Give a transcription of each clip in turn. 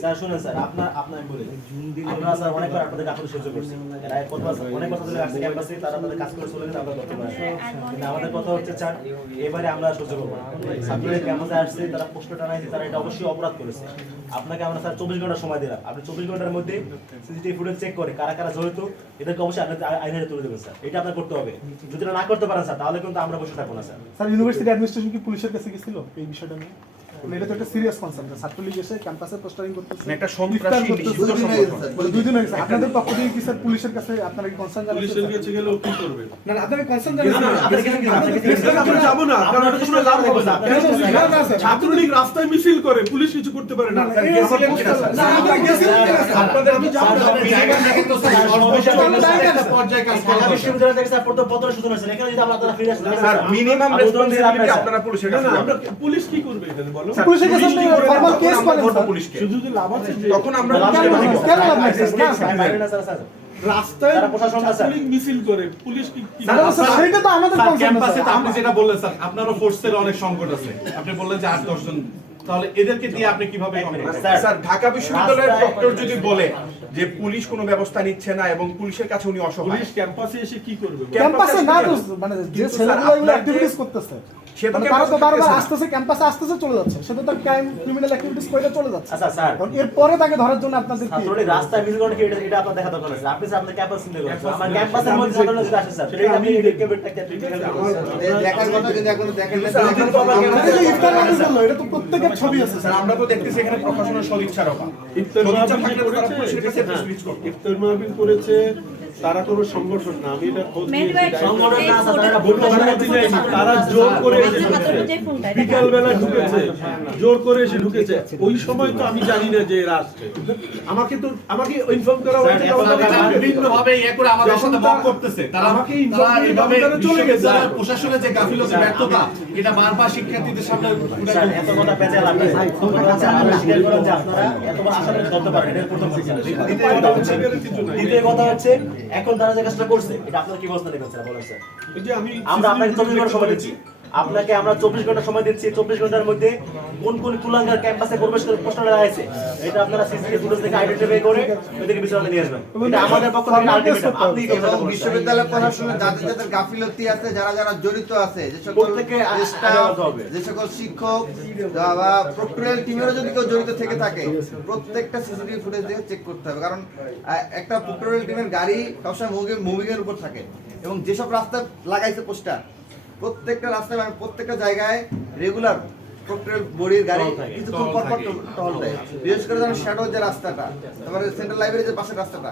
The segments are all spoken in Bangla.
স্যার শুনেন স্যার আপনার বলে আমরা স্যার অনেকবার আপনাদের কাছে সহ্য করছি এরা অনেক কথা বলে আসছে ক্যাম্পাসে তারা তাদের কাজ করে চলে গেছে আমরা করতে পারি কিন্তু আমাদের কথা হচ্ছে স্যার এবারে আমরা সহ্য করব না ছাত্ররা ক্যাম্পাসে আসছে তারা প্রশ্ন টানাইছে তারা এটা অবশ্যই অপরাধ করেছে আপনাকে আমরা স্যার 24 ঘন্টা সময় দিলাম আপনি 24 ঘন্টার মধ্যে সিসিটিভি ফুটেজ চেক করে কারা কারা জড়িত এদেরকে অবশ্যই আইনের তুলে দেবেন স্যার এটা আপনার করতে হবে যদি না করতে পারেন স্যার তাহলে কিন্তু আমরা বসে থাকবো না স্যার স্যার ইউনিভার্সিটি অ্যাডমিনিস্ট্রেশন কি পুলিশের কাছে গেছিল এই বিষয়টা নিয়ে এটা তো একটা সিরিয়াস কনসার্ন ছাত্রলীগ এসে ক্যাম্পাসে পোস্টারিং করতেছে একটা সন্ত্রাসী নিষিদ্ধ সংগঠন দুই দিন হয়েছে আপনাদের পক্ষ থেকে কি স্যার পুলিশের কাছে আপনারা কি কনসার্ন জানাচ্ছেন পুলিশের কাছে গেলে কি করবে না না আপনারা কনসার্ন জানাচ্ছেন আমরা যাব না কারণ এটা কোনো লাভ হবে না ছাত্রলীগ রাস্তায় মিছিল করে পুলিশ কিছু করতে পারে না আপনাদের আমি যাব না কিন্তু স্যার সর্বশেষ পর্যায়ে কাজ করা বিশ্ববিদ্যালয় থেকে স্যার প্রথম পত্র সূচনা হয়েছে এখানে যদি আপনারা ফিরে আসেন স্যার মিনিমাম রেসপন্সিবিলিটি আপনারা পুলিশের কাছে আমরা পুলিশ কি করবে এখানে বলো পুলিশের কাছে ফরমাল কেস করেন পুলিশকে শুধু যদি লাভ আছে তখন আমরা কেন লাভ নাই স্যার রাস্তায় তারা প্রশাসন আছে। ছাত্রলীগ মিছিল করে পুলিশ কি সেটা তো আমাদের কনসার্ন ক্যাম্পাসে তো আপনি যেটা বললেন স্যার আপনারও ফোর্সের অনেক সংকট আছে আপনি বললেন যে 8-10 জন তাহলে এদেরকে দিয়ে আপনি কিভাবে স্যার ঢাকা বিশ্ববিদ্যালয়ের প্রক্টর যদি বলে যে পুলিশ কোনো ব্যবস্থা নিচ্ছে না এবং পুলিশের কাছে উনি অসহায় পুলিশ ক্যাম্পাসে এসে কি করবে ক্যাম্পাসে না তো মানে যে ছেলেগুলো এগুলো অ্যাক্টিভিটিস করতেছে সে তো মানে তারা তো ক্যাম্পাসে বারবার থাকতেছে না। আসতেছে ক্যাম্পাসে আসতেছে চলে যাচ্ছে সেটা তো ক্রাইম ক্রিমিনাল অ্যাক্টিভিটিস করে চলে যাচ্ছে আচ্ছা স্যার কারণ এরপরে তাকে ধরার জন্য আপনাদের কি ছাত্রলীগ রাস্তায় মিছিল করে কি এটা আপনার দেখা দরকার আছে আপনি স্যার আপনার ক্যাম্পাস চিন্তা করেন আমার ক্যাম্পাসের মধ্যে ছাত্ররা যদি আসে স্যার সেটা আমি কেবলটা দেখার কথা কিন্তু এখনো দেখেন না এই যে ইফতার মাহফিল বললো, এটা তো প্রত্যেকের ছবি আছে স্যার আমরা তো দেখতেছি এখানে প্রশাসনের সদিচ্ছার অভাব ইফতার সদিচ্ছা মাহফিল থাকলে তো তারা করেছে, পুলিশের কাছে প্রেস করতো। ইফতার মাহফিল করেছে তারা কোনো সংগঠন না আমি এটা খোঁজ নিয়েছি সংগঠন না স্যার তারা ভোট অনুমতি নেয়নি, তারা জোর করে এসে ঢুকেছে বিকাল বেলা ঢুকেছে জোর করে এসে ঢুকেছে ওই সময় তো আমি জানি না যে এরা আসছে আমাকে ইনফর্ম করা হয়েছে বিভিন্ন ভাবে ইয়ে করে আমাদের সাথে মক করতেছে তারা আমাকে তারা এইভাবে চলে গেছে বিশ্ববিদ্যালয়ের প্রশাসনের যে গাফিলতি ব্যর্থতা এটা বারবার শিক্ষার্থীদের সামনে স্যার এত কথা পেঁচে লাভ নাই আপনারা স্বীকার করেন যে আপনারা এতবার আশা করে ধরতে পারেন এটা প্রথম কথা দ্বিতীয় কথা হচ্ছে এখন তারা যে কাজটা করছে এটা আপনারা কি ব্যবস্থা নেবেন স্যার বলেন স্যার এই যে আমি আমরা আপনাকে 24 ঘন্টা সময় দিচ্ছি আপনাকে আমরা 24 ঘন্টা সময় দিচ্ছি 24 ঘন্টার মধ্যে কোন কোন কুলাঙ্গার ক্যাম্পাসে প্রবেশ করে প্রশ্নটা আছে এটা আপনারা সিসিটিভি ফুটেজ থেকে আইডেন্টিফাই করে ওইদিকে বিচারণে নিয়ে আসবেন এটা আমাদের পক্ষ থেকে আলটিমেটাম আপনি কি এবং বিশ্ববিদ্যালয় প্রশাসনের যাদের যাদের গাফিলতি আছে যারা যারা জড়িত আছে যে সকল প্রত্যেককে স্টাফ, আলাদা হবে। যে সকল শিক্ষক বা প্রক্টোরিয়াল টিমেরও যদি কেউ জড়িত থেকে থাকে প্রত্যেকটা সিসিটিভি ফুটেজ দিয়ে চেক করতে হবে কারণ একটা প্রক্টোরিয়াল টিমের গাড়ি সবসময় মুভিং এর উপর থাকে এবং যেসব রাস্তায় লাগাইছে পোস্টার প্রত্যেকটা রাস্তায় মানে প্রত্যেকটা জায়গায় রেগুলার প্রক্টোরিয়াল বডির গাড়ি কিছুক্ষণ পর পর টহল দেয় বিশেষ করে যেমন শ্যাডো যে রাস্তাটা তারপরে সেন্ট্রাল লাইব্রেরি যে পাশের রাস্তাটা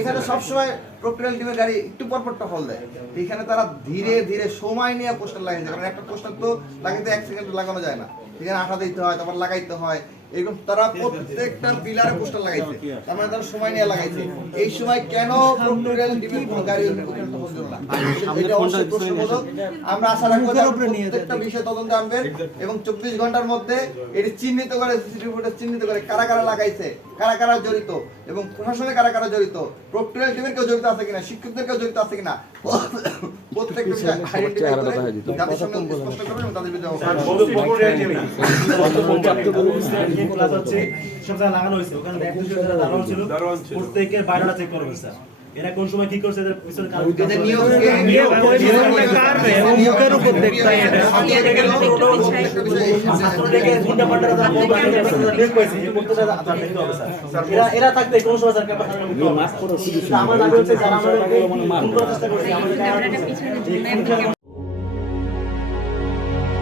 এখানে সবসময় প্রক্টোরিয়াল টিমের গাড়ি একটু পর পর টহল দেয় এখানে তারা ধীরে ধীরে সময় নিয়ে পোস্টার লাগাইছে কারণ একটা পোস্টার তো লাগাইতে 1 সেকেন্ড লাগানো যায় না এখানে আঠা দিতে হয় তারপর লাগাইতে হয় এরকম তারা প্রত্যেকটা পিলারে পোস্টার লাগাইছে তার মানে তারা সময় নিয়ে লাগাইছে এই সময় কেন প্রক্টোরিয়াল টিমের কোনো গাড়ি ওখানে টহল দিল না এটা অবশ্যই প্রশ্নবোধক আমরা আশা রাখবো যে প্রত্যেকটা বিষয় তদন্ত আনবেন এবং 24 ঘন্টার মধ্যে এটি চিহ্নিত করে সিসিটিভি ফুটেজ চিহ্নিত করে কারা কারা লাগাইছে কারা কারা জড়িত এবং প্রশাসনে কারা কারা জড়িত প্রক্টোরিয়াল টিমের কেউ জড়িত আছে কিনা শিক্ষকদের কেউ জড়িত আছে কিনা প্রত্যেকটা বিষয় আইডেন্টিফাই করে জাতির সামনে স্পষ্ট করবেন এবং তাদের বিরুদ্ধে অবস্থান ক্লাস হচ্ছে সব জায়গায় লাগানো হয়েছে ওখানে এক দুজন যারা দাঁড়ানো ছিল প্রত্যেকের বাইরেটা চেক করবে স্যার এরা কোন সময় কি করছে এদের পিছনে কারণ এদের মুখের উপর দেখতে হয় এটা ছাত্রদেরকে তিনটা পাল্টা তারা বলবে বেশ পাইছে এই করতে আপনারা দেখতে হবে স্যার এরা থাকতে কোন সময় স্যার ক্যাম্পাস আমার দাবি হচ্ছে যারা আমরা চেষ্টা করছি আমাদের